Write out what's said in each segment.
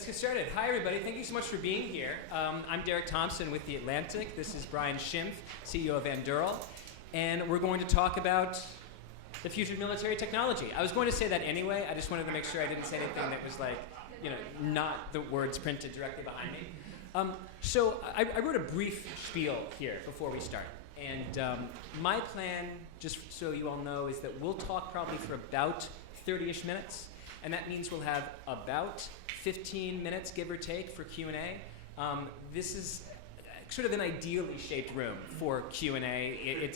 Let's get started. Hi, everybody. Thank you so much for being here. I'm Derek Thompson with The Atlantic. This is Brian Schimpf, CEO of Anduril. And we're going to talk about the future of military technology. I was going to say that anyway. I just wanted to make sure I didn't say anything that was like, not the words printed directly behind me. So I wrote a brief spiel here before we start. And my plan, just so you all know, is that we'll talk probably for about 30-ish minutes. And that means we'll have about 15 minutes, give or take, for Q&A. This is sort of an ideally shaped room for Q&A.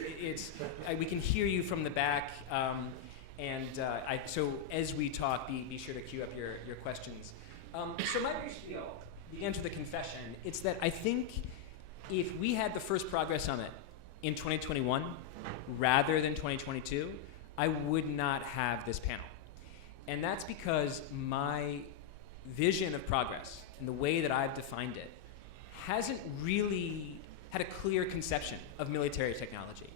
We can hear you from the back, so as we talk, be sure to queue up your questions. So my brief spiel begins with a confession. It's that I think if we had the first Progress Summit in 2021 rather than 2022, I would not have this panel. And that's because my vision of progress and the way that I've defined it hasn't really had a clear conception of military technology.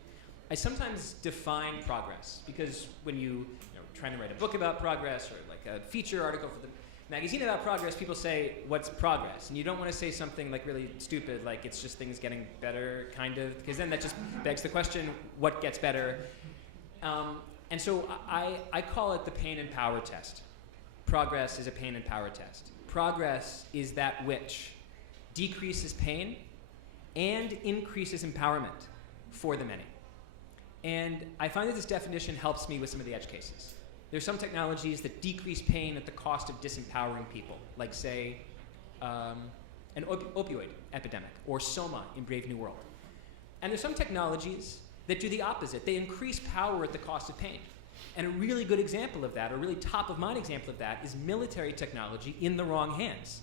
I sometimes define progress because when you're trying to write a book about progress or like a feature article for the magazine about progress, people say, what's progress? And you don't want to say something like really stupid, like it's just things getting better, kind of, because then that just begs the question, what gets better? And so I call it the pain and power test. Progress is a pain and power test. Progress is that which decreases pain and increases empowerment for the many. And I find that this definition helps me with some of the edge cases. There's some technologies that decrease pain at the cost of disempowering people, like say an opioid epidemic or Soma in Brave New World. And there's some technologies that do the opposite. They increase power at the cost of pain. And a really good example of that, a really top-of-mind example of that, is military technology in the wrong hands.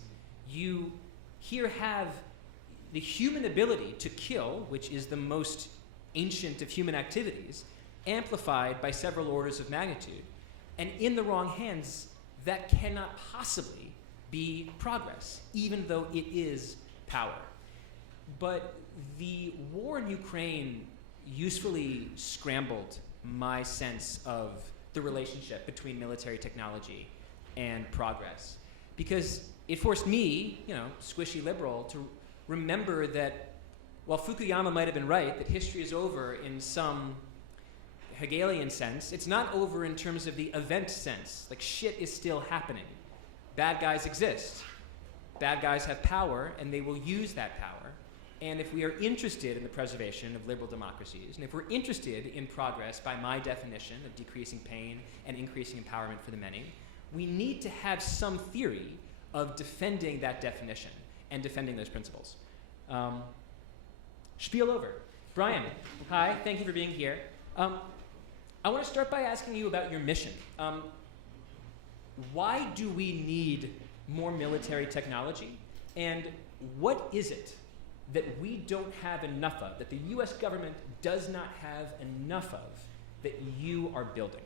You here have the human ability to kill, which is the most ancient of human activities, amplified by several orders of magnitude. And in the wrong hands, that cannot possibly be progress, even though it is power. But the war in Ukraine usefully scrambled my sense of the relationship between military technology and progress, because it forced me, squishy liberal, to remember that while Fukuyama might have been right, that history is over in some Hegelian sense, it's not over in terms of the event sense. Like, shit is still happening. Bad guys exist. Bad guys have power, and they will use that power. And if we are interested in the preservation of liberal democracies, and if we're interested in progress by my definition of decreasing pain and increasing empowerment for the many, we need to have some theory of defending that definition and defending those principles. Spiel over. Brian, hi, thank you for being here. I want to start by asking you about your mission. Why do we need more military technology? And what is it that we don't have enough of, that the US government does not have enough of, that you are building?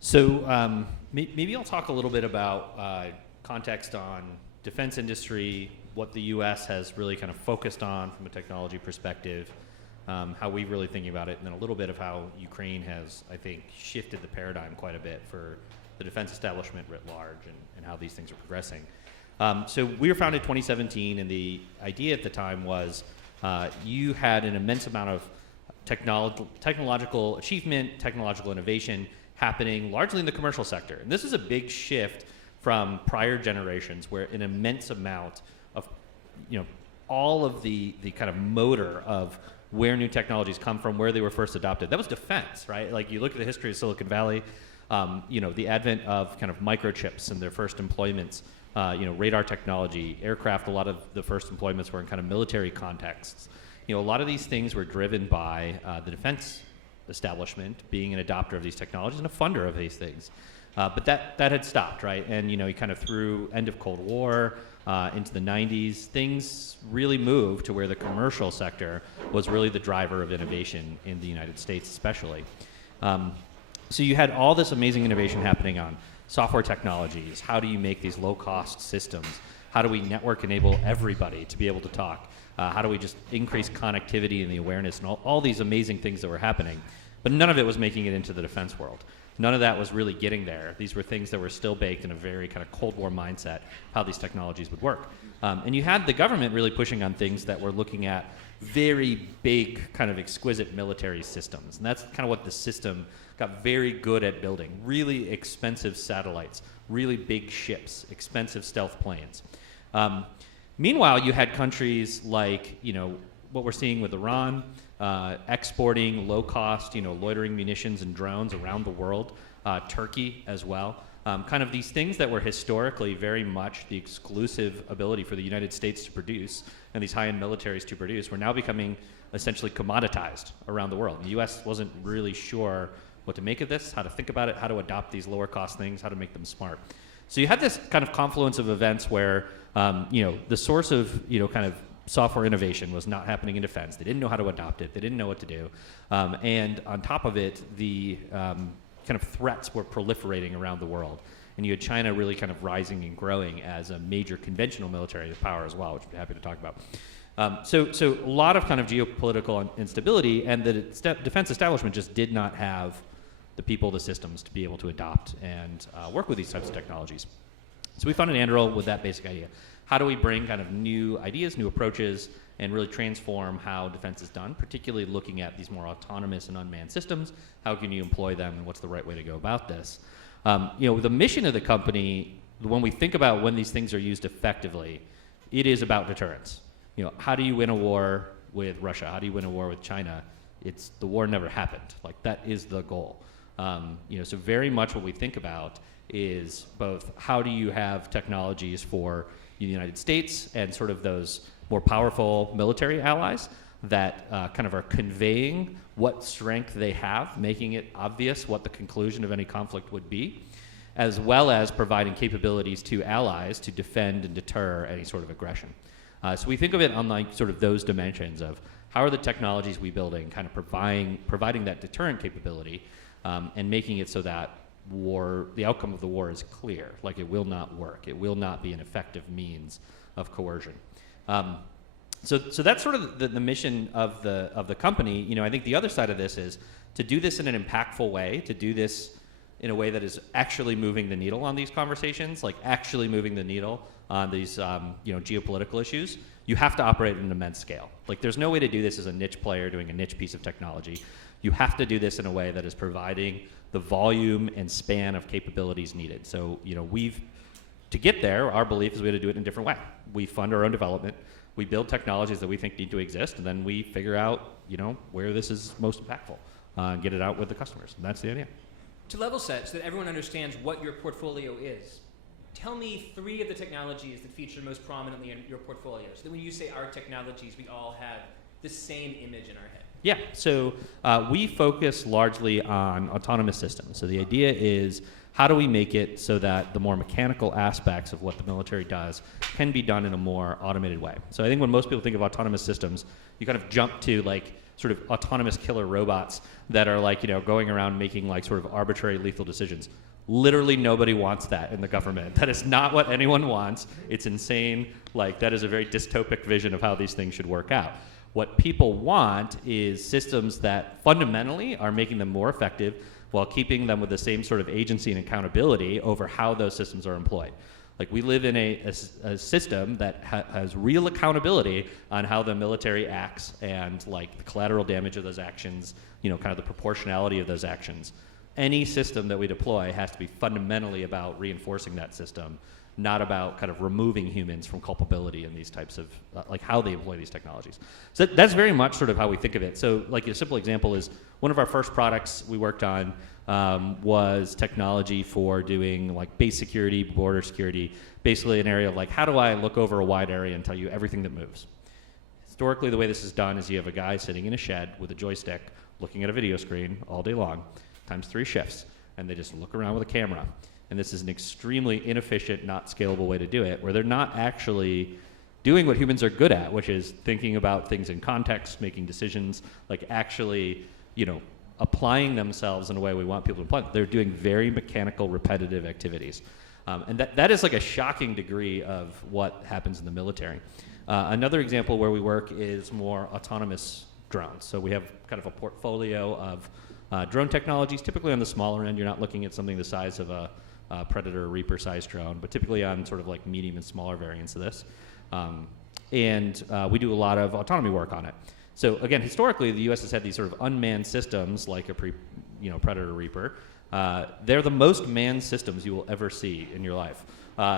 So maybe I'll talk a little bit about context on defense industry, what the US has really kind of focused on from a technology perspective, how we're really thinking about it, and then a little bit of how Ukraine has, I think, shifted the paradigm quite a bit for the defense establishment writ large and how these things are progressing. So we were founded in 2017, and the idea at the time was you had an immense amount of technological achievement, technological innovation happening largely in the commercial sector. And this is a big shift from prior generations where an immense amount of, all of the kind of motor of where new technologies come from, where they were first adopted. That was defense, right? Like you look at the history of Silicon Valley, the advent of kind of microchips and their first employments, radar technology, aircraft, a lot of the first employments were in kind of military contexts. A lot of these things were driven by the defense establishment being an adopter of these technologies and a funder of these things. But that had stopped, right? And, kind of through end of Cold War into the 90s, things really moved to where the commercial sector was really the driver of innovation in the United States especially. So you had all this amazing innovation happening on software technologies. How do you make these low-cost systems? How do we network enable everybody to be able to talk? How do we just increase connectivity and the awareness and all these amazing things that were happening? But none of it was making it into the defense world. None of that was really getting there. These were things that were still baked in a very kind of Cold War mindset, how these technologies would work. And you had the government really pushing on things that were looking at very big, kind of exquisite military systems. And that's kind of what the system got very good at building. Really expensive satellites, really big ships, expensive stealth planes. Meanwhile, you had countries like, what we're seeing with Iran, exporting low-cost, loitering munitions and drones around the world, Turkey as well. Kind of these things that were historically very much the exclusive ability for the United States to produce and these high-end militaries to produce were now becoming essentially commoditized around the world. The U.S. wasn't really sure what to make of this, how to think about it, how to adopt these lower-cost things, how to make them smart. So you had this kind of confluence of events where, the source of, kind of software innovation was not happening in defense. They didn't know how to adopt it. They didn't know what to do. And on top of it, the kind of threats were proliferating around the world. And you had China really kind of rising and growing as a major conventional military power as well, which we're happy to talk about. So a lot of kind of geopolitical instability, and the defense establishment just did not have the people, the systems to be able to adopt and work with these types of technologies. So we founded Anduril with that basic idea. How do we bring kind of new ideas, new approaches, and really transform how defense is done, particularly looking at these more autonomous and unmanned systems? How can you employ them, and what's the right way to go about this? The mission of the company, when we think about when these things are used effectively, it is about deterrence. How do you win a war with Russia? How do you win a war with China? It's the war never happened. Like, that is the goal. So very much what we think about is both how do you have technologies for the United States and sort of those more powerful military allies that kind of are conveying what strength they have, making it obvious what the conclusion of any conflict would be, as well as providing capabilities to allies to defend and deter any sort of aggression. So we think of it on like sort of those dimensions of how are the technologies we building kind of providing that deterrent capability and making it so that the outcome of the war is clear, like it will not work. It will not be an effective means of coercion. So that's sort of the mission of the company. I think the other side of this is to do this in an impactful way, to do this in a way that is actually moving the needle on these conversations, like actually moving the needle on these geopolitical issues. You have to operate at an immense scale. Like, there's no way to do this as a niche player doing a niche piece of technology. You have to do this in a way that is providing the volume and span of capabilities needed. So, to get there, our belief is we have to do it in a different way. We fund our own development. We build technologies that we think need to exist, and then we figure out, where this is most impactful, and get it out with the customers. And that's the idea. To level set, so that everyone understands what your portfolio is, tell me 3 of the technologies that feature most prominently in your portfolio. So that when you say our technologies, we all have the same image in our head. Yeah, so we focus largely on autonomous systems. So the idea is, how do we make it so that the more mechanical aspects of what the military does can be done in a more automated way? So I think when most people think of autonomous systems, you kind of jump to like sort of autonomous killer robots that are like, going around making like sort of arbitrary lethal decisions. Literally nobody wants that in the government. That is not what anyone wants. It's insane. Like, that is a very dystopic vision of how these things should work out. What people want is systems that fundamentally are making them more effective while keeping them with the same sort of agency and accountability over how those systems are employed. Like, we live in a system that has real accountability on how the military acts and like the collateral damage of those actions, kind of the proportionality of those actions. Any system that we deploy has to be fundamentally about reinforcing that system, not about kind of removing humans from culpability in these types of, like how they employ these technologies. So that's very much sort of how we think of it. So like a simple example is one of our first products we worked on was technology for doing like base security, border security, basically an area of like, how do I look over a wide area and tell you everything that moves? Historically, the way this is done is you have a guy sitting in a shed with a joystick looking at a video screen all day long, times 3 shifts, and they just look around with a camera. And this is an extremely inefficient, not scalable way to do it, where they're not actually doing what humans are good at, which is thinking about things in context, making decisions, like actually, applying themselves in a way we want people to apply. They're doing very mechanical, repetitive activities. And that is like a shocking degree of what happens in the military. Another example where we work is more autonomous drones. So we have kind of a portfolio of Drone technologies, typically on the smaller end, you're not looking at something the size of a Predator or Reaper size drone, but typically on sort of like medium and smaller variants of this. And we do a lot of autonomy work on it. So again, historically, the U.S. has had these sort of unmanned systems like a Predator Reaper. They're the most manned systems you will ever see in your life.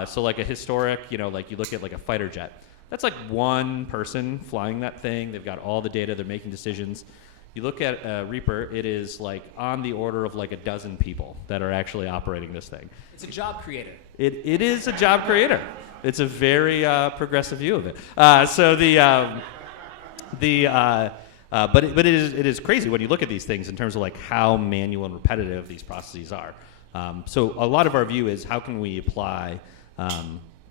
So like a historic, like you look at like a fighter jet. That's like one person flying that thing. They've got all the data. They're making decisions. You look at Reaper, it is like on the order of like a dozen people that are actually operating this thing. It's a job creator. It is a job creator. It's a very progressive view of it. But it is crazy when you look at these things in terms of like how manual and repetitive these processes are. So a lot of our view is how can we apply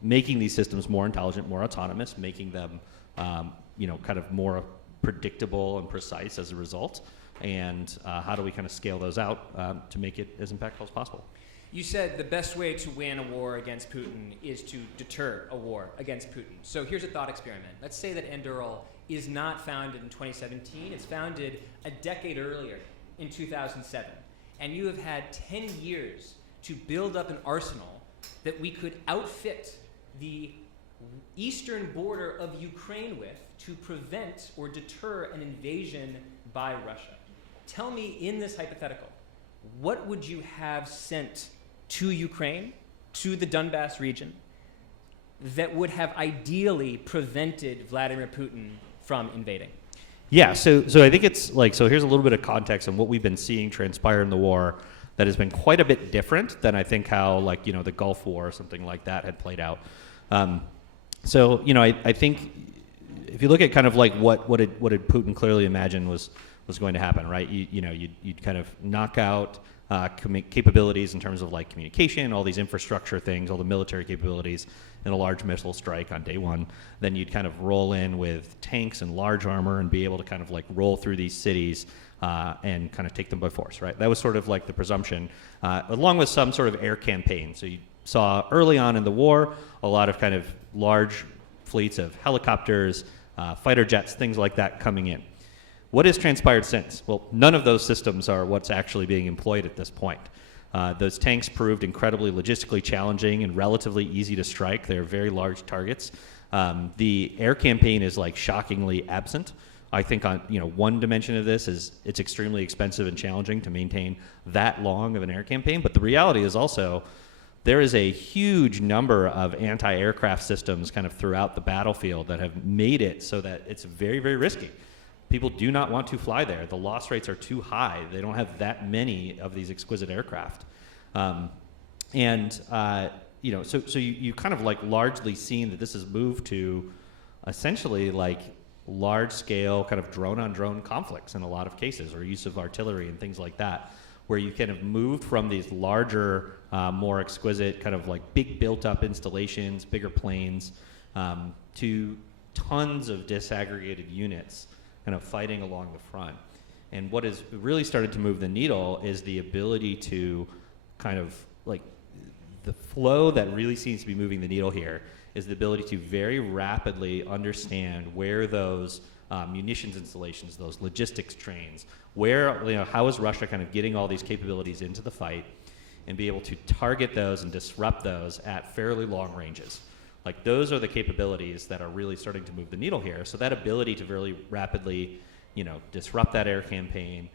making these systems more intelligent, more autonomous, making them kind of more predictable and precise as a result, and how do we kind of scale those out to make it as impactful as possible. You said the best way to win a war against Putin is to deter a war against Putin. So here's a thought experiment. Let's say that Anduril is not founded in 2017. It's founded a decade earlier in 2007. And you have had 10 years to build up an arsenal that we could outfit the eastern border of Ukraine with to prevent or deter an invasion by Russia. Tell me, in this hypothetical, what would you have sent to Ukraine, to the Donbass region, that would have ideally prevented Vladimir Putin from invading? Yeah, so I think it's like, so here's a little bit of context on what we've been seeing transpire in the war that has been quite a bit different than I think how the Gulf War or something like that had played out. I think if you look at kind of like what did Putin clearly imagine was going to happen, right? You'd kind of knock out capabilities in terms of like communication, all these infrastructure things, all the military capabilities in a large missile strike on day one. Then you'd kind of roll in with tanks and large armor and be able to kind of like roll through these cities and kind of take them by force, right? That was sort of like the presumption, along with some sort of air campaign. So you saw early on in the war a lot of kind of large fleets of helicopters, fighter jets, things like that coming in. What has transpired since? Well, none of those systems are what's actually being employed at this point. Those tanks proved incredibly logistically challenging and relatively easy to strike. They're very large targets. The air campaign is like shockingly absent. I think on one dimension of this is it's extremely expensive and challenging to maintain that long of an air campaign. But the reality is also there is a huge number of anti-aircraft systems kind of throughout the battlefield that have made it so that it's very, very risky. People do not want to fly there. The loss rates are too high. They don't have that many of these exquisite aircraft. So you kind of like largely seen that this has moved to essentially like large scale kind of drone on drone conflicts in a lot of cases, or use of artillery and things like that, where you kind of moved from these larger, more exquisite kind of like big built up installations, bigger planes, to tons of disaggregated units kind of fighting along the front. And what has really started to move the needle is the ability to kind of like the flow that really seems to be moving the needle here is the ability to very rapidly understand where those munitions installations, those logistics trains, how is Russia kind of getting all these capabilities into the fight, and be able to target those and disrupt those at fairly long ranges. Like those are the capabilities that are really starting to move the needle here. So that ability to really rapidly, disrupt that air campaign,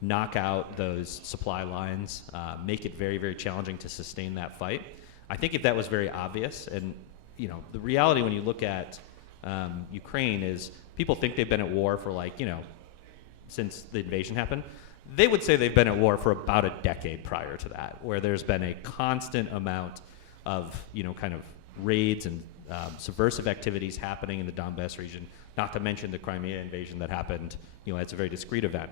knock out those supply lines, make it very, very challenging to sustain that fight. I think if that was very obvious, and the reality when you look at Ukraine is people think they've been at war for since the invasion happened. They would say they've been at war for about a decade prior to that, where there's been a constant amount of kind of raids and subversive activities happening in the Donbass region, not to mention the Crimea invasion that happened, it's a very discrete event.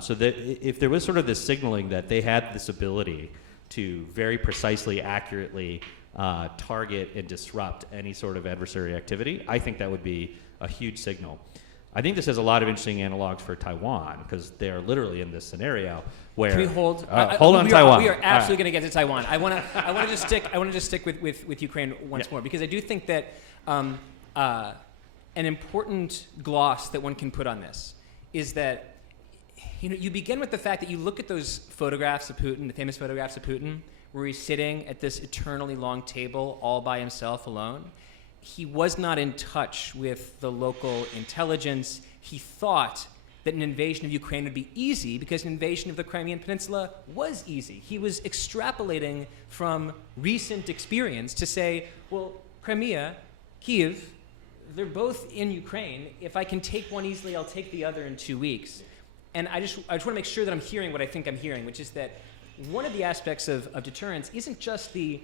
So that if there was sort of this signaling that they had this ability to very precisely, accurately target and disrupt any sort of adversary activity, I think that would be a huge signal. I think this has a lot of interesting analogs for Taiwan, because they are literally in this scenario where. Can we hold? Hold on, Taiwan. We are absolutely going to get to Taiwan. I want to just stick with Ukraine once more, because I do think that an important gloss that one can put on this is that you begin with the fact that you look at those photographs of Putin, the famous photographs of Putin, where he's sitting at this eternally long table all by himself alone. He was not in touch with the local intelligence. He thought that an invasion of Ukraine would be easy because an invasion of the Crimean Peninsula was easy. He was extrapolating from recent experience to say, well, Crimea, Kyiv, they're both in Ukraine. If I can take one easily, I'll take the other in 2 weeks. And I just want to make sure that I'm hearing what I think I'm hearing, which is that one of the aspects of deterrence isn't just the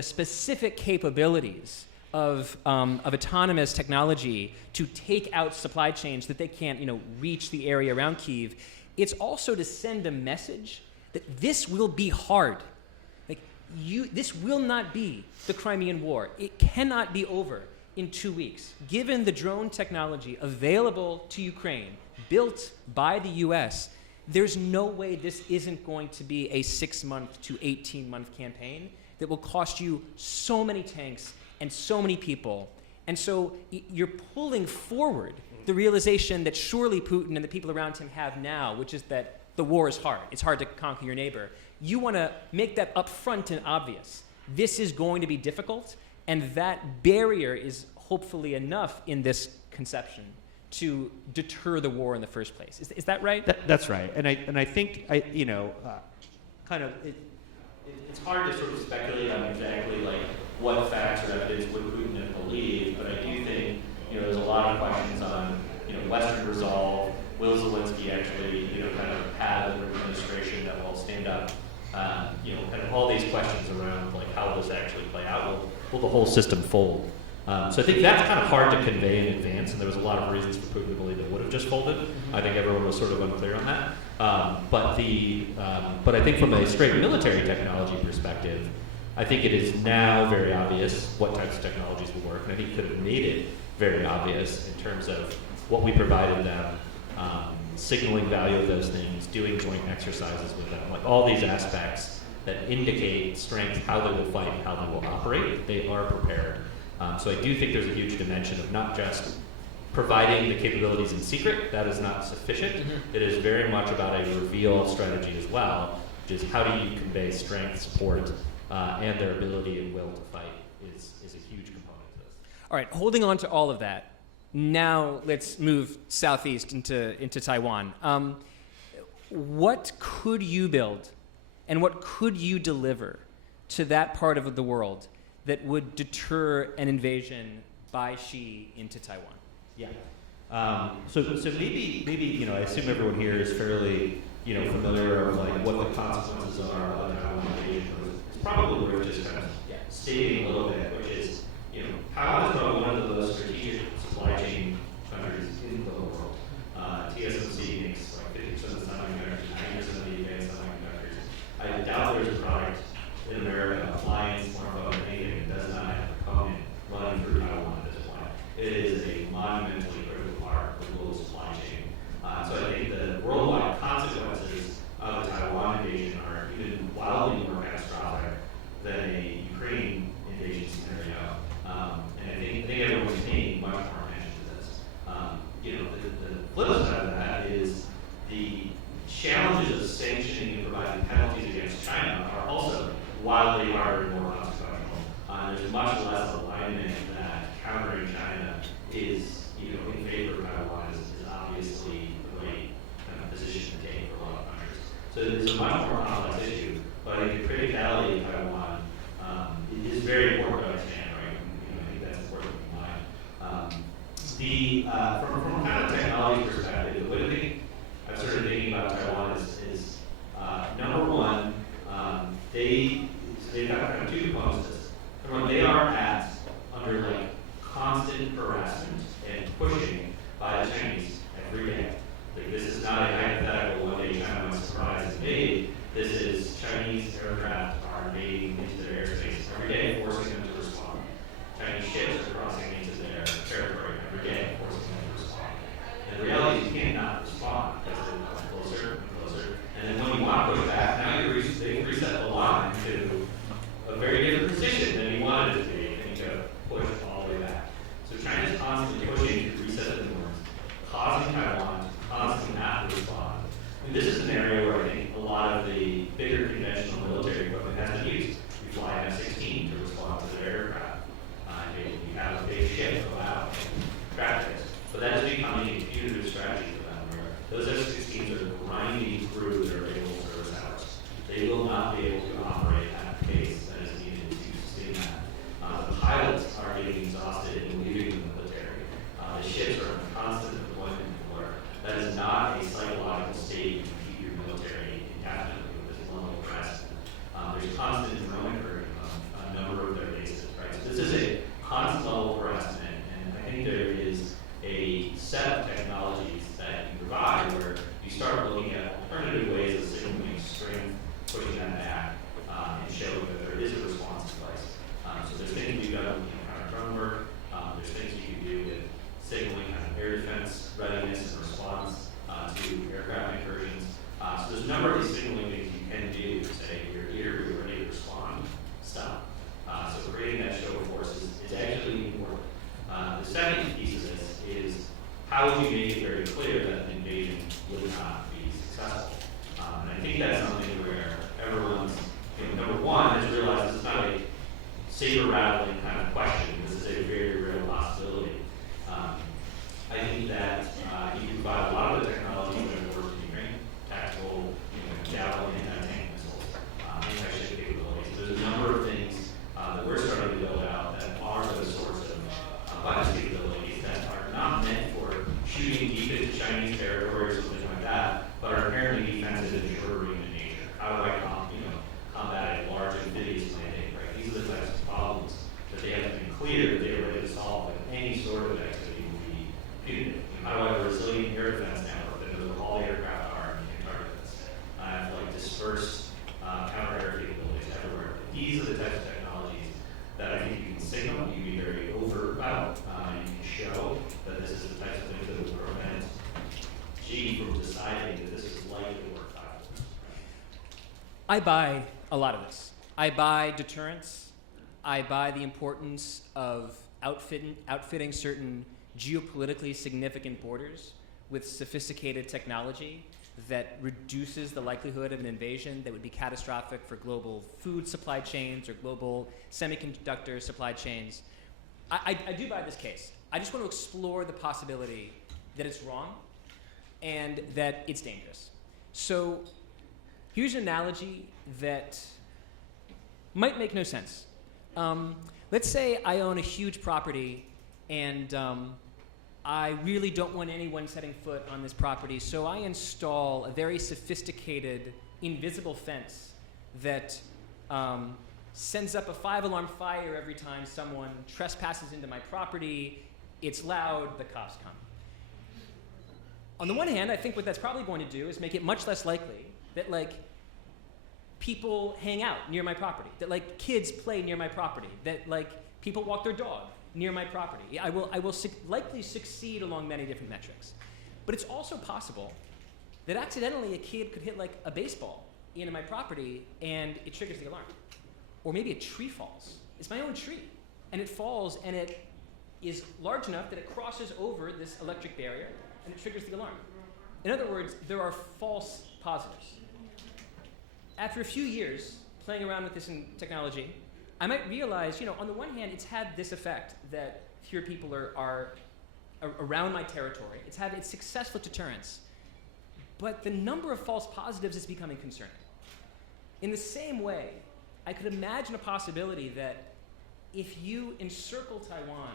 specific capabilities of autonomous technology to take out supply chains that they can't, reach the area around Kyiv. It's also to send a message that this will be hard. This will not be the Crimean War. It cannot be over in 2 weeks. Given the drone technology available to Ukraine, built by the US, there's no way this isn't going to be a 6-month to 18-month campaign that will cost you so many tanks and so many people. And so you're pulling forward the realization that surely Putin and the people around him have now, which is that the war is hard. It's hard to conquer your neighbor. You want to make that upfront and obvious. This is going to be difficult, and that barrier is hopefully enough in this conception to deter the war in the first place. Is that right? That's right. And I think it's hard to sort of speculate on exactly like what facts or evidence would Putin have believed, but I do think there's a lot of questions on Western resolve. Will Zelensky actually kind of have an administration that will stand up? Kind of all these questions around like how will this actually play out? Will the whole system fold? So I think that's kind of hard to convey in advance, and there was a lot of reasons for Putin to believe it would have just folded. I think everyone was sort of unclear on that. But I think from a straight military technology perspective, I think it is now very obvious what types of technologies will work, and I think he could have made it very obvious in terms of what we provided them, signaling value of those things, doing joint exercises with them, like all these aspects that indicate strength, how they will fight, how they will operate. They are prepared. So I do think there's a huge dimension of not just providing the capabilities in secret. That is not sufficient. It is very much about a reveal strategy as well, which is how do you convey strength, support, and their ability and will to fight is a huge component of this. All right, holding on to all of that, now let's move southeast into Taiwan. What could you build and what could you deliver to that part of the world that would deter an invasion by Xi into Taiwan? Yeah. So maybe I assume everyone here is fairly familiar with like what the consequences are of the Taiwan invasion. It's probably worth just kind of stating a little bit, which is Taiwan is probably one of the most strategic supply chain countries in the world. TSMC makes like 50% of the semiconductors, 90% of the advanced semiconductors. I doubt there's a product in America, appliance, smartphone, anything that does not have a component running through Taiwan at this point. It is a monumentally critical part of the global supply chain. So I think the worldwide consequences of the Taiwan invasion are even wildly more catastrophic than a Ukraine invasion scenario. And I think everyone's paying much more attention to this. The flip side of that is the challenges of sanctioning and providing penalties against China are also wildly harder and more consequential. There's much less alignment that countering China is, in favor of Taiwan is obviously the right kind of position to take for a lot of countries. So it's a much more complex issue, but I think the criticality of Taiwan is very important to understand, right? I think that's important to keep in mind. From a kind of technology perspective, the way I think I'm sort of thinking about Taiwan is number one, they've got kind of two components to this. Number one, they are under like constant harassment and pushing by the Chinese every day. Like this is not a hypothetical one day China might surprise invade. This is Chinese aircraft are invading into their airspace every day, forcing them to respond. Chinese ships are crossing into their territory every day, forcing them to respond. And the reality is you can't not respond because they come closer and closer. And then when you want to push back, now they've reset the line to a very different position than you wanted it to be, and you go push all the way back. So China's constantly pushing to reset the norms, causing Taiwan to constantly have to respond. this is an area where I think a lot of the bigger conventional military equipment has been used. We fly an F-16 to respond to their aircraft. We have a big ship go out and track this. But that is becoming a punitive strategy for them, where those F-16s are grinding through their available service hours. They will not be able to operate at the pace that is needed to sustain that. The pilots are getting exhausted and leaving the military. The ships are in constant deployment where that is not a psychological state to keep your military indefinitely with this level of rest. There's constant drone occurring on a number of their bases, right? So this is a constant level of harassment, and I think there is a set of technologies that you provide where you start looking at alternative ways of signaling strength, pushing that back, and showing that there is a response device. So there's things you've done with kind of drone work. There's things you can do with signaling kind of air defense readiness and response to aircraft incursions. So there's a number of these signaling things you can do to say you're here, you're ready to respond, stop. So creating that show of force is actually important. The second piece of this is how would you make it very clear that an invasion would not be successful? And I think that's something where everyone's, number one, has realized this is not a saber-rattling kind of question. This is a very real possibility. I think that you can provide a lot of the technology that works in Ukraine, tactical, javelin, anti-tank missiles, anti-ship capabilities. There's a number of things that we're starting to build out that are those sorts of weapons capabilities that are not meant for shooting deep into Chinese territory or something like that, but are inherently defensive and short-range in nature. How do I combat a large amphibious landing, right? These are the types of problems that they have to be clear that they are ready to solve, and any sort of activity will be punitive. How do I have a resilient air defense network that knows where all the aircraft are and can target this? I have dispersed counter-air capabilities everywhere. These are the types of technologies that I think you can signal, you can be very overt about, you can show that this is the types of things that will prevent Xi from deciding that this is likely to work out. I buy a lot of this. I buy deterrence. I buy the importance of outfitting certain geopolitically significant borders with sophisticated technology that reduces the likelihood of an invasion that would be catastrophic for global food supply chains or global semiconductor supply chains. I do buy this case. I just want to explore the possibility that it's wrong and that it's dangerous. So here's an analogy that might make no sense. Let's say I own a huge property and I really don't want anyone setting foot on this property, so I install a very sophisticated invisible fence that sends up a 5-alarm fire every time someone trespasses into my property. It's loud, the cops come. On the one hand, I think what that's probably going to do is make it much less likely that people hang out near my property, that kids play near my property, that people walk their dog near my property. I will likely succeed along many different metrics. But it's also possible that accidentally a kid could hit a baseball into my property and it triggers the alarm. Or maybe a tree falls. It's my own tree. And it falls and it is large enough that it crosses over this electric barrier and it triggers the alarm. In other words, there are false positives. After a few years playing around with this in technology, I might realize, on the one hand, it's had this effect that fewer people are around my territory. It's had its successful deterrence. But the number of false positives is becoming concerning. In the same way, I could imagine a possibility that if you encircle Taiwan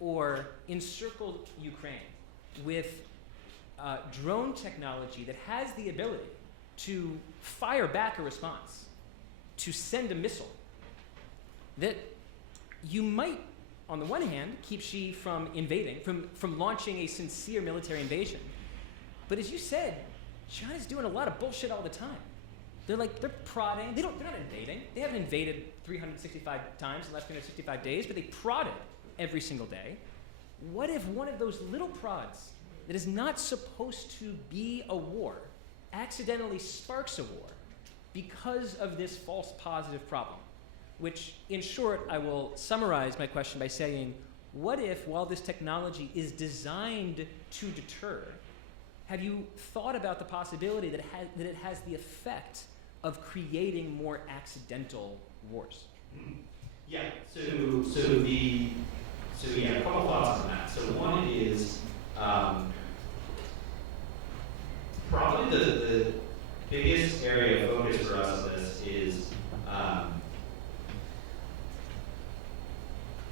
or encircle Ukraine with drone technology that has the ability to fire back a response, to send a missile, that you might, on the one hand, keep Xi from invading, from launching a sincere military invasion. But as you said, China's doing a lot of bullshit all the time. They're prodding. They're not invading. They haven't invaded 365 times in the last 365 days, but they prodded every single day. What if one of those little prods that is not supposed to be a war accidentally sparks a war because of this false positive problem? Which, in short, I will summarize my question by saying, what if, while this technology is designed to deter, have you thought about the possibility that it has the effect of creating more accidental wars? Yeah. So yeah, a couple thoughts on that. So one is probably the biggest area of focus for us on this is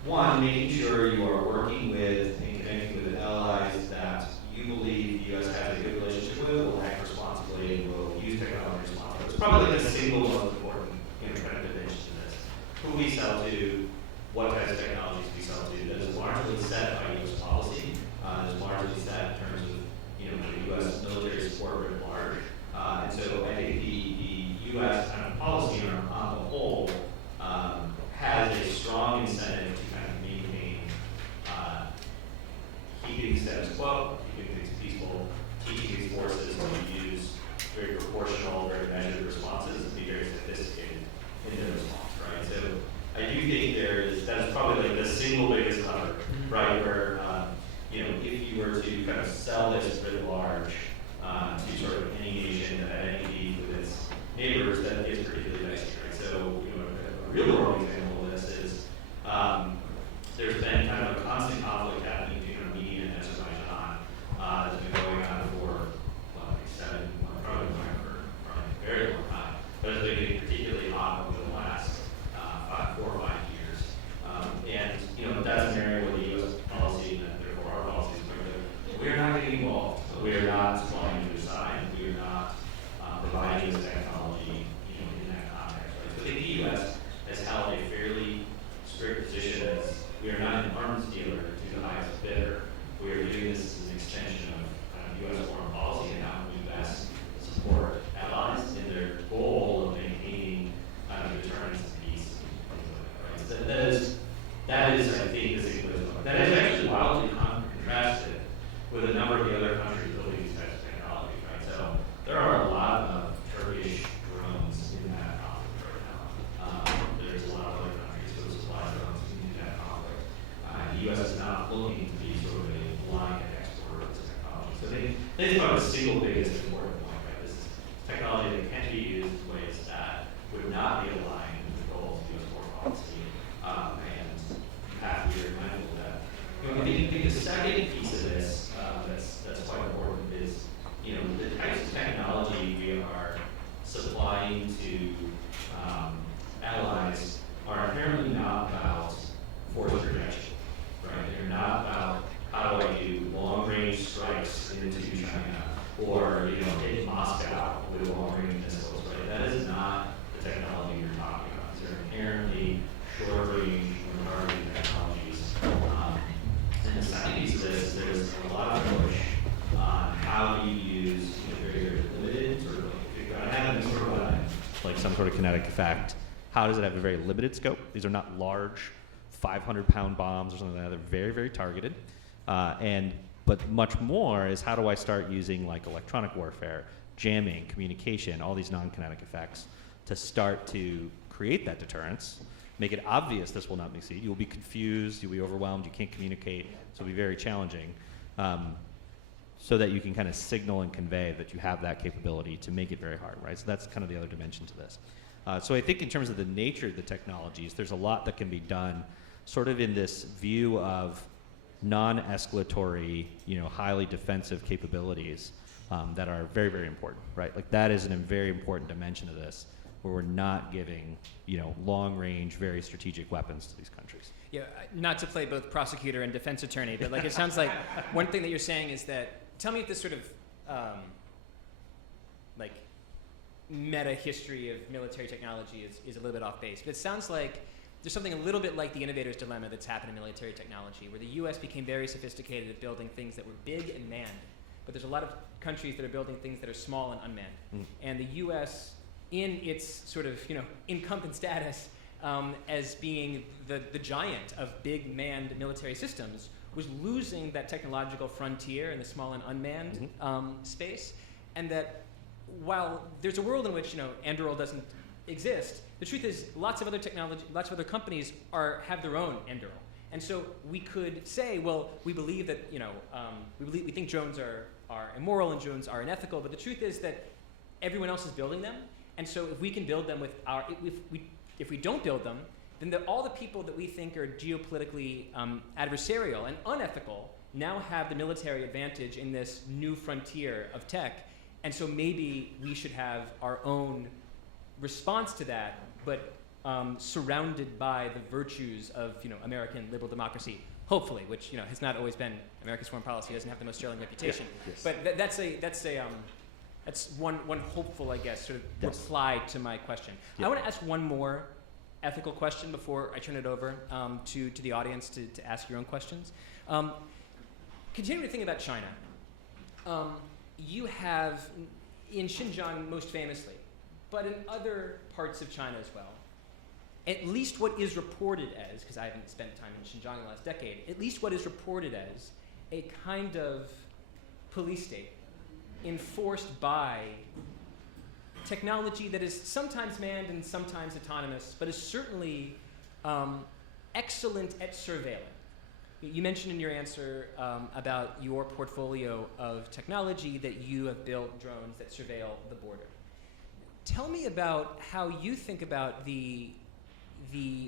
one, making sure you are working with and connecting with allies that you believe the U.S. has a good relationship with, will act responsibly, and will use technology responsibly. It's probably the single most important kind of dimension to this. Who we sell to, what types of technologies we sell to, that is largely set by U.S. policy, that is largely set in terms of the U.S. military support writ large. And so I think the U.S. kind of policy on the whole has a strong incentive to kind of maintain keeping status quo, keeping things peaceful, teaching these forces to use very proportional, very measured responses and be very sophisticated in their response, right? So I do think that's probably like the single biggest lever, right? Where if you were to kind of sell this writ large to sort of any nation that had any need with its neighbors, that is particularly dicey, right? So a real world example of this is there's been kind of a constant conflict happening between Armenia and Azerbaijan that's been going on for probably a very long time, but it's been getting particularly hot over the last 4 or 5 years. And that's an area where the U.S. policy and therefore our policy is clear. We are not getting involved. We are not supplying to the side. We are not providing this technology in that context. Right? So I think the U.S. has held a fairly strict position as we are not an arms dealer to the highest bidder. We are doing this as an extension of U.S. foreign policy and how we best support allies in their goal of maintaining deterrence and peace. Right? So that is, I think, the significant. That is actually wildly contrasted with a number of the other countries building these types of technologies. Right? So there are a lot of Turkish drones in that conflict right now. There's a lot of other countries who supply drones in that conflict. The U.S. is not looking to be sort of a blind exporter of this technology. So they probably the single biggest important point. Right? This is technology that can be used in ways that would not be aligned with the goals of U.S. foreign policy. And you have to be very mindful of that. I think the second piece of this that's quite important is the types of technology we are supplying to allies are inherently not about force protection, right? They're not about how do I do long-range strikes into China or hit Moscow with long-range missiles, right? That is not the technology you're talking about. These are inherently short-range, targeting technologies. And the second piece of this, there's a lot of push on how do you use very, very limited sort of if you're going to have sort of like some sort of kinetic effect. How does it have a very limited scope? These are not large 500-pound bombs or something like that. They're very, very targeted. But much more is how do I start using like electronic warfare, jamming, communication, all these non-kinetic effects to start to create that deterrence, make it obvious this will not succeed. You will be confused, you'll be overwhelmed, you can't communicate, so it'll be very challenging. So that you can kind of signal and convey that you have that capability to make it very hard, right? So that's kind of the other dimension to this. So I think in terms of the nature of the technologies, there's a lot that can be done sort of in this view of non-escalatory, highly defensive capabilities that are very, very important, right? Like that is a very important dimension of this, where we're not giving, long-range, very strategic weapons to these countries. Yeah, not to play both prosecutor and defense attorney, but like it sounds like one thing that you're saying is that, tell me if this sort of like meta history of military technology is a little bit off base, but it sounds like there's something a little bit like the innovator's dilemma that's happened in military technology, where the U.S. became very sophisticated at building things that were big and manned, but there's a lot of countries that are building things that are small and unmanned. And the U.S., in its sort of incumbent status as being the giant of big manned military systems, was losing that technological frontier in the small and unmanned space, and that while there's a world in which Anduril doesn't exist, the truth is lots of other companies have their own Anduril, and so we could say, well, we believe that we think drones are are immoral and drones are unethical. But the truth is that everyone else is building them, and so if we can build them with if we don't build them, then all the people that we think are geopolitically adversarial and unethical now have the military advantage in this new frontier of tech. And so maybe we should have our own response to that, but surrounded by the virtues of American liberal democracy, hopefully, which has not always been America's foreign policy, doesn't have the most sterling reputation. Yeah, yes. But that's one hopeful, I guess, sort of Yes. reply to my question. Yeah. I want to ask one more ethical question before I turn it over to the audience to ask your own questions. Continuing to think about China, you have, in Xinjiang most famously, but in other parts of China as well, at least what is reported as, because I haven't spent time in Xinjiang in the last decade, at least what is reported as a kind of police state enforced by technology that is sometimes manned and sometimes autonomous, but is certainly excellent at surveilling. You mentioned in your answer about your portfolio of technology that you have built drones that surveil the border. Tell me about how you think about the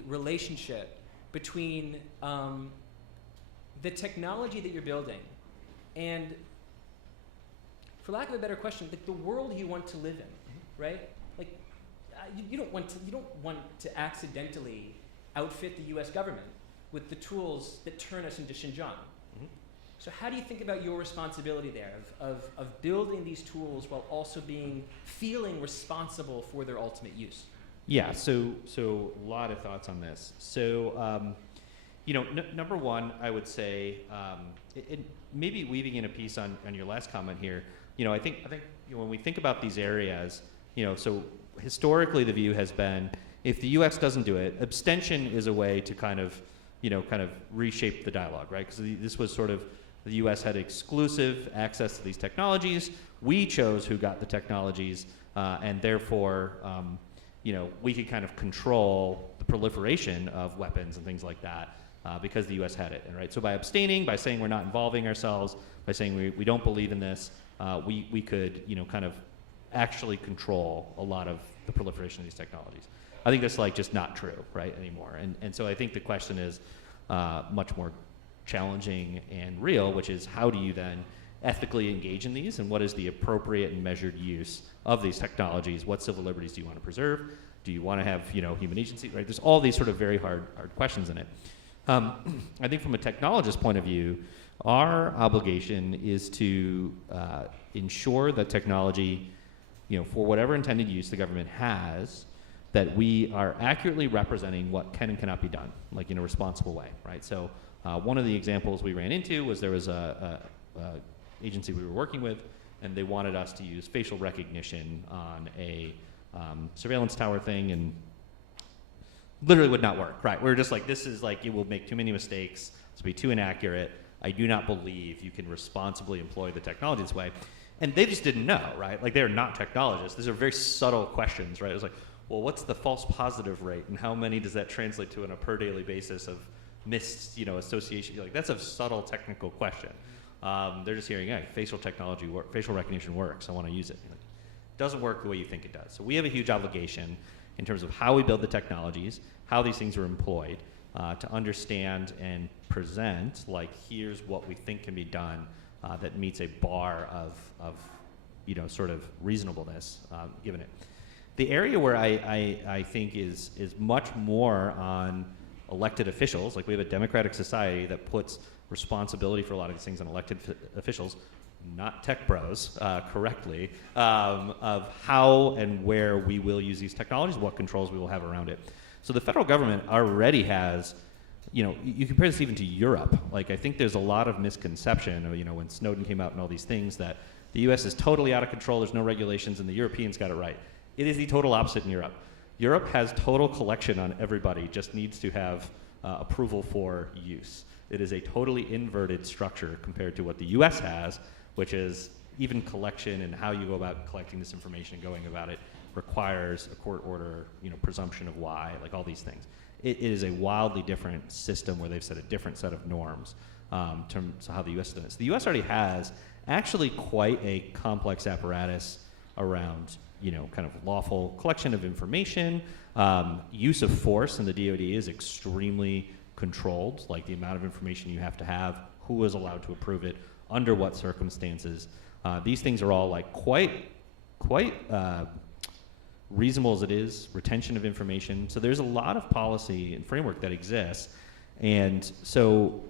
relationship between the technology that you're building and, for lack of a better question, like the world you want to live in, right? Like you don't want to accidentally outfit the U.S. government with the tools that turn us into Xinjiang. Mm-hmm. So how do you think about your responsibility there of building these tools while also feeling responsible for their ultimate use? Yeah, so a lot of thoughts on this. So, number one, I would say, maybe weaving in a piece on your last comment here. I think when we think about these areas, so historically the view has been if the U.S. doesn't do it, abstention is a way to kind of reshape the dialogue, right? Because this was sort of the U.S. had exclusive access to these technologies. We chose who got the technologies, and therefore, we could kind of control the proliferation of weapons and things like that because the U.S. had it, right? So by abstaining, by saying we're not involving ourselves, by saying we don't believe in this, we could, kind of actually control a lot of the proliferation of these technologies. I think that's just not true, right, anymore. And so I think the question is much more challenging and real, which is how do you then ethically engage in these, and what is the appropriate and measured use of these technologies? What civil liberties do you want to preserve? Do you want to have human agency? Right? There's all these sort of very hard questions in it. I think from a technologist point of view, our obligation is to ensure that technology, for whatever intended use the government has, that we are accurately representing what can and cannot be done, in a responsible way, right? So one of the examples we ran into was there was a agency we were working with, and they wanted us to use facial recognition on a surveillance tower thing, and literally would not work, right? We were just this is it will make too many mistakes, this will be too inaccurate. I do not believe you can responsibly employ the technology this way. And they just didn't know, right? They're not technologists. These are very subtle questions, right? It was well, what's the false positive rate, and how many does that translate to on a per daily basis of missed, association? That's a subtle technical question. They're just hearing, facial recognition works. I want to use it. It doesn't work the way you think it does. So we have a huge obligation in terms of how we build the technologies, how these things are employed, to understand and present, here's what we think can be done that meets a bar of sort of reasonableness given it. The area where I think is much more on elected officials, we have a democratic society that puts responsibility for a lot of these things on elected officials, not tech bros, correctly, of how and where we will use these technologies, what controls we will have around it. So the federal government already has, you compare this even to Europe. I think there's a lot of misconception of, when Snowden came out and all these things, that the U.S. is totally out of control, there's no regulations, and the Europeans got it right. It is the total opposite in Europe. Europe has total collection on everybody, just needs to have approval for use. It is a totally inverted structure compared to what the U.S. has, which is even collection and how you go about collecting this information and going about it requires a court order, presumption of why, all these things. It is a wildly different system where they've set a different set of norms in terms of how the U.S. does this. The U.S. already has actually quite a complex apparatus around, kind of lawful collection of information. Use of force in the DoD is extremely controlled, like the amount of information you have to have, who is allowed to approve it, under what circumstances. These things are all like quite reasonable as it is, retention of information. So there's a lot of policy and framework that exists. And so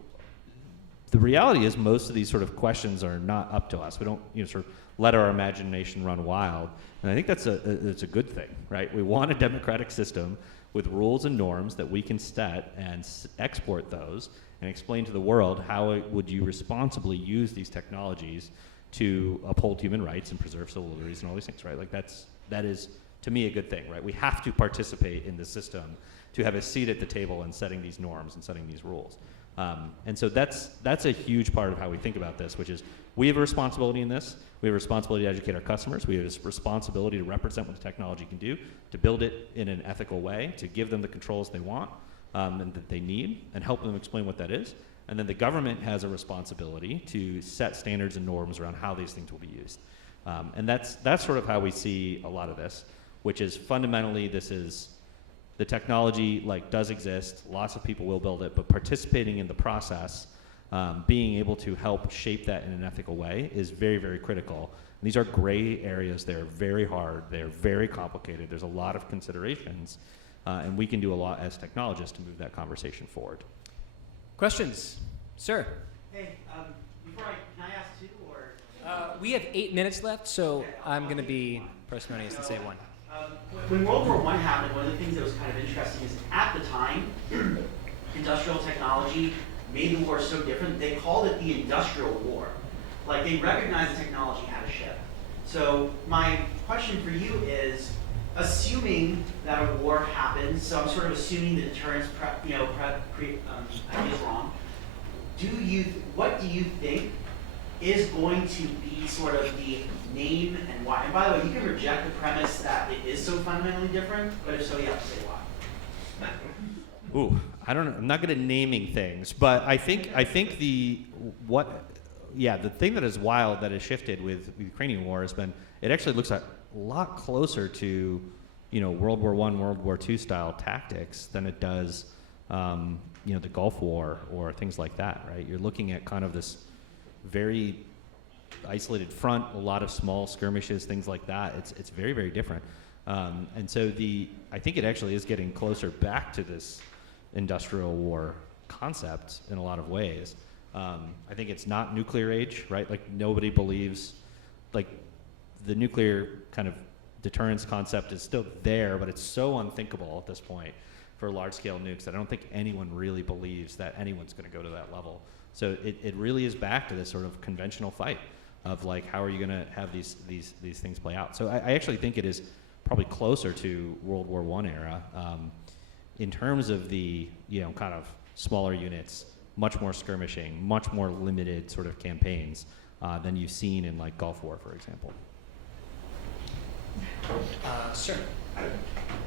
the reality is most of these sort of questions are not up to us. We don't sort of let our imagination run wild. And I think that's a good thing, right? We want a democratic system with rules and norms that we can set and export those and explain to the world how would you responsibly use these technologies to uphold human rights and preserve civil liberties and all these things, right? Like that is, to me, a good thing, right? We have to participate in the system to have a seat at the table in setting these norms and setting these rules. And so that's a huge part of how we think about this, which is we have a responsibility in this. We have a responsibility to educate our customers. We have a responsibility to represent what the technology can do, to build it in an ethical way, to give them the controls they want and that they need, and help them explain what that is. And then the government has a responsibility to set standards and norms around how these things will be used. And that's sort of how we see a lot of this, which is fundamentally this is the technology does exist. Lots of people will build it, but participating in the process, being able to help shape that in an ethical way is very, very critical. And these are gray areas. They're very hard. They're very complicated. There's a lot of considerations, and we can do a lot as technologists to move that conversation forward. Questions? Sir? Hey, can I ask two, or? We have 8 minutes left, so okay, I'm going to be parsimonious and say one. When World War I happened, one of the things that was kind of interesting is at the time, industrial technology made the war so different, they called it the Industrial War. Like, they recognized the technology had a shift. So my question for you is, assuming that a war happens, so I'm sort of assuming the deterrence idea is wrong, what do you think is going to be sort of the name and why? And by the way, you can reject the premise that it is so fundamentally different, but if so, you have to say why. Ooh, I don't know. I'm not good at naming things, but I think the thing that is wild that has shifted with the Ukrainian war has been it actually looks a lot closer to World War I, World War II style tactics than it does the Gulf War or things like that, right? You're looking at kind of this very isolated front, a lot of small skirmishes, things like that. It's very, very different. And so I think it actually is getting closer back to this industrial war concept in a lot of ways. I think it's not nuclear age, right? Like nobody believes, like the nuclear kind of deterrence concept is still there, but it's so unthinkable at this point for large-scale nukes that I don't think anyone really believes that anyone's going to go to that level. So it really is back to this sort of conventional fight of like, how are you going to have these things play out? So I actually think it is probably closer to World War I era in terms of the kind of smaller units, much more skirmishing, much more limited sort of campaigns than you've seen in like Gulf War, for example. Sir?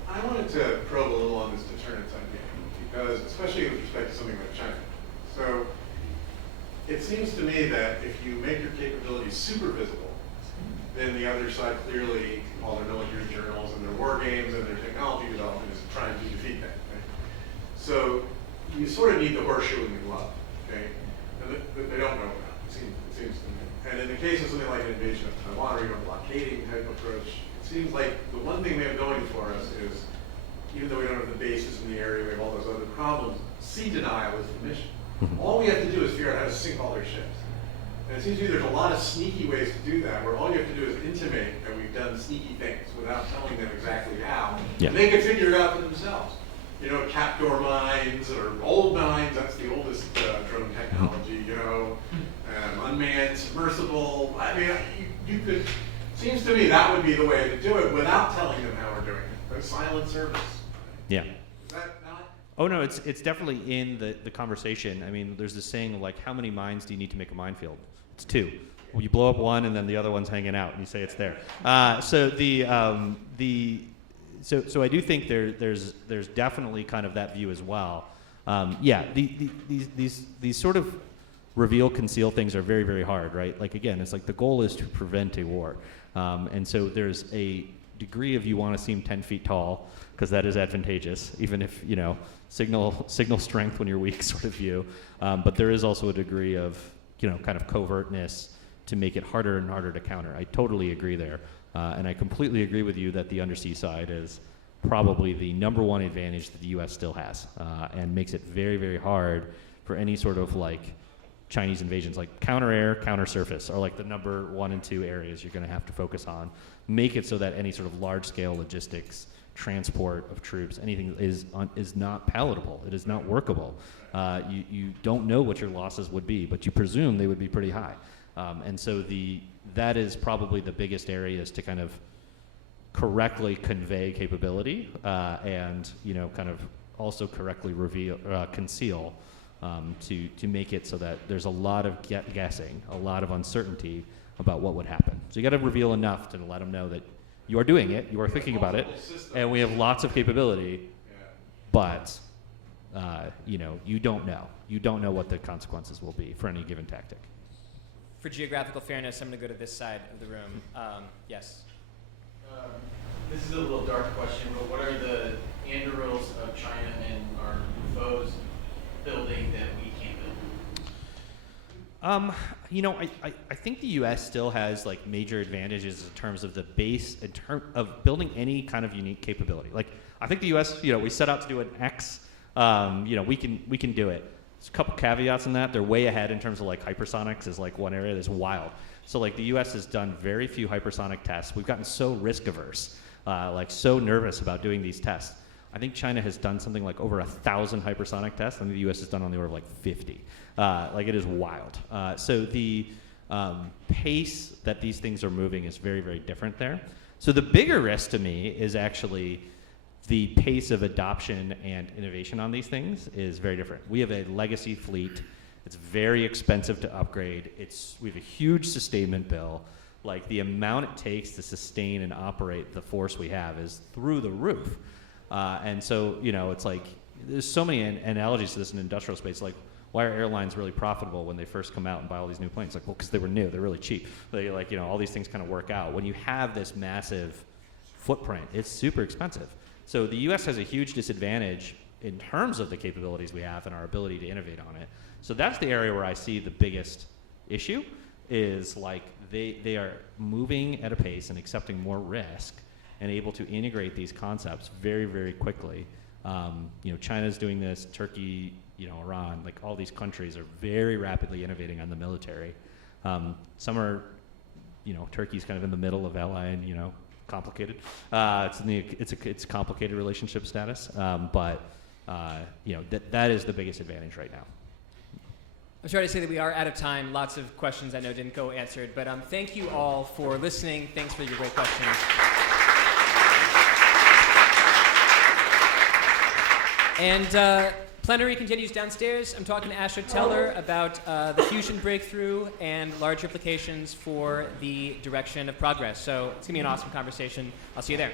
I wanted to probe a little on this deterrence idea, because especially with respect to something like China. So it seems to me that if you make your capabilities super visible, then the other side clearly, all their military journals and their war games and their technology development is trying to defeat that. Right? So you sort of need the horseshoe in the glove, okay? And they don't know about it, it seems to me. And in the case of something like an invasion of Taiwan or even a blockading type approach, it seems like the one thing we have going for us is, even though we don't have the bases in the area, we have all those other problems, sea denial is the mission. All we have to do is figure out how to sink all their ships. And it seems to me there's a lot of sneaky ways to do that, where all you have to do is intimate that we've done sneaky things without telling them exactly how. Yeah. And they can figure it out for themselves. Captor mines or old mines, that's the oldest drone technology, unmanned, submersible. I mean, you could, seems to me that would be the way to do it without telling them how we're doing it. A silent service. Yeah. Is that not? Oh no, it's definitely in the conversation. I mean, there's this saying like, how many mines do you need to make a minefield? It's 2. Well, you blow up one and then the other one's hanging out and you say it's there. So I do think there's definitely kind of that view as well. These sort of reveal, conceal things are very, very hard, right? Like, again, it's like the goal is to prevent a war. And so there's a degree of you want to seem 10 feet tall, because that is advantageous, even if, you know, signal strength when you're weak sort of view. But there is also a degree of, you know, kind of covertness to make it harder and harder to counter. I totally agree there. And I completely agree with you that the undersea side is probably the number one advantage that the US still has, and makes it very, very hard for any sort of like Chinese invasions. Like counter air, counter surface are like the number 1 and 2 areas you're gonna have to focus on. Make it so that any sort of large scale logistics, transport of troops, anything is not palatable. It is not workable. You don't know what your losses would be, but you presume they would be pretty high. And so that is probably the biggest area, is to kind of correctly convey capability, and, you know, kind of also correctly conceal, to make it so that there's a lot of guessing, a lot of uncertainty about what would happen. So you got to reveal enough to let them know that you are doing it, you are thinking about it, and we have lots of capability, but you know, you don't know. You don't know what the consequences will be for any given tactic. For geographical fairness, I'm going to go to this side of the room. Yes. This is a little dark question, but what are the Andurils of China and our foes building that we can't build? You know, I think the U.S. still has like major advantages in terms of the base, in terms of building any kind of unique capability. Like, I think the U.S., you know, we set out to do an X. You know, we can do it. There's a couple caveats in that. They're way ahead in terms of like hypersonics is like one area that's wild. So like the U.S. has done very few hypersonic tests. We've gotten so risk averse, like so nervous about doing these tests. I think China has done something like over 1,000 hypersonic tests, and the U.S. has done on the order of like 50. Like, it is wild. So the pace that these things are moving is very, very different there. So the bigger risk to me is actually the pace of adoption and innovation on these things is very different. We have a legacy fleet. It's very expensive to upgrade. We have a huge sustainment bill. Like, the amount it takes to sustain and operate the force we have is through the roof. And so, you know, it's like, there's so many analogies to this in industrial space. Like, why are airlines really profitable when they first come out and buy all these new planes? Like, well, because they were new, they're really cheap. They, like, you know, all these things kind of work out. When you have this massive footprint, it's super expensive. So the US has a huge disadvantage in terms of the capabilities we have and our ability to innovate on it. So that's the area where I see the biggest issue, is like they are moving at a pace and accepting more risk and able to integrate these concepts very, very quickly. You know, China's doing this, Turkey, you know, Iran, like all these countries are very rapidly innovating on the military. Some are, you know, Turkey's kind of in the middle of ally and, you know, complicated. It's a complicated relationship status, but you know, that is the biggest advantage right now. I'm sorry to say that we are out of time. Lots of questions I know didn't go answered, but thank you all for listening. Thanks for your great questions. And plenary continues downstairs. I'm talking to Asher Teller about the fusion breakthrough and larger implications for the direction of progress. So it's going to be an awesome conversation. I'll see you there.